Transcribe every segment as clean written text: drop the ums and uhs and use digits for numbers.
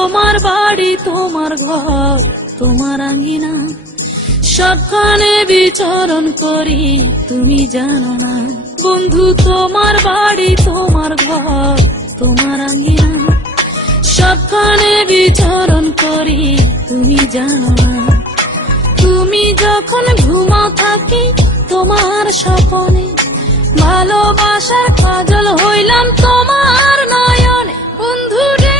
তোমার বাড়ি, তোমার ঘর, তোমার আঙ্গিনা, সবখানে বিচরণ করি, তুমি জানো না। বন্ধু তোমার বাড়ি, তোমার ঘর, তোমার আঙ্গিনা, সবখানে বিচরণ করি, তুমি জানো না। তুমি যখন ঘুমাও থাকি তোমার স্বপনে, ভালোবাসার কাজল হইলাম তোমার নয়নে। বন্ধু রে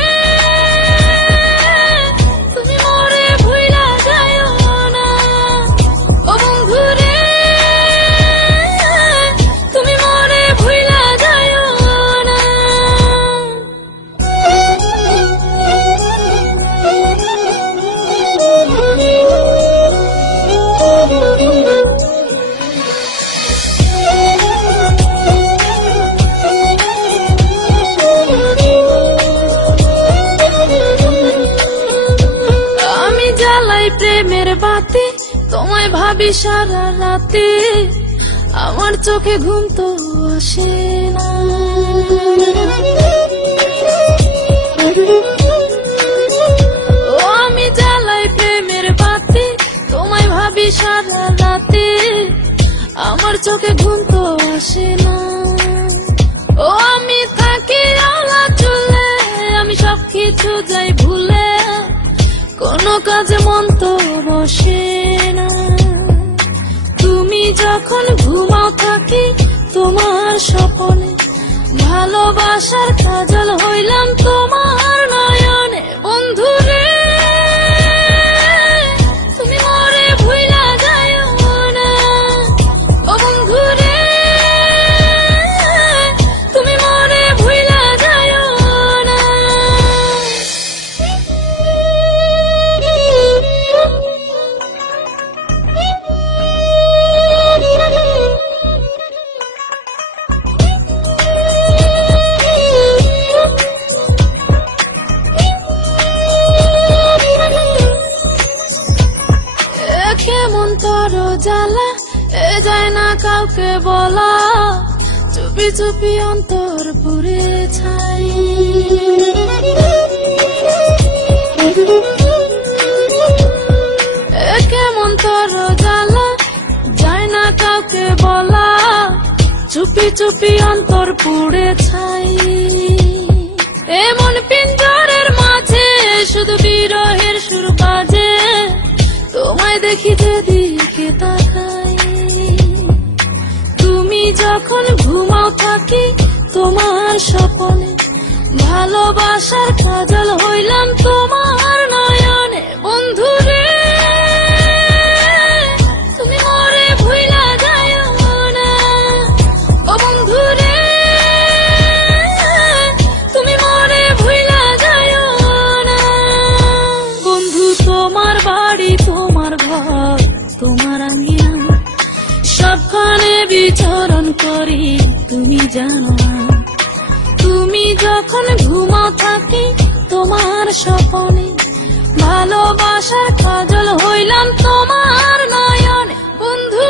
তুমি মরে ভুইলা যাইও না, ও বন্ধু রে তুমি মরে ভুইলা যাইও না। প্রেমের বাতি তোমায় ভাবি সারা রাতে, আমার চোখে ঘুম তো আসে না। ও আমি জ্বালাই প্রেমের বাতি তোমায় ভাবি সারা রাতে, আমার চোখে ঘুম তো আসে না। ও আমি থাকি আলা চুলে, আমি সবকিছু যাই ভুলে, কোনো কাজে মন তো বসে না। তুমি যখন ঘুমাও থাকি তোমার স্বপনে, ভালোবাসার কাজল হইলাম তোমার নয়নে। বন্ধু রে তুমি মরে ভুইলা যাইও না, ও বন্ধু রে তুমি মরে ভুইলা যাইও না। কেমন তোর জ্বালা এ যায় না কাউকে বলা, চুপি চুপি অন্তর পুড়ে ছাই। কেমন তোর জ্বালা যায় না কাউকে বলা, চুপি চুপি অন্তর পুড়ে ছাই। এমন পিঞ্জরের মাঝে শুধু বিরহের সুর বাজে, তোমায় দেখি যেদিকে তাকাই। তুমি যখন ঘুমাও থাকি তোমার স্বপনে, ভালোবাসার কাজল হইলাম তোমার নয়নে। বন্ধু রে তুমি মরে ভুইলা যাইও না, ও বন্ধু রে তুমি মরে ভুইলা যাইও না। বন্ধু তোমার বাড়ি, তোমার ঘর, তোমার আঙ্গিনা, সবখানে বিচরণ করি, তুমি জানো না। তুমি যখন ঘুমাও থাকি তোমার স্বপনে, ভালোবাসার কাজল হইলাম তোমার নয়নে। বন্ধু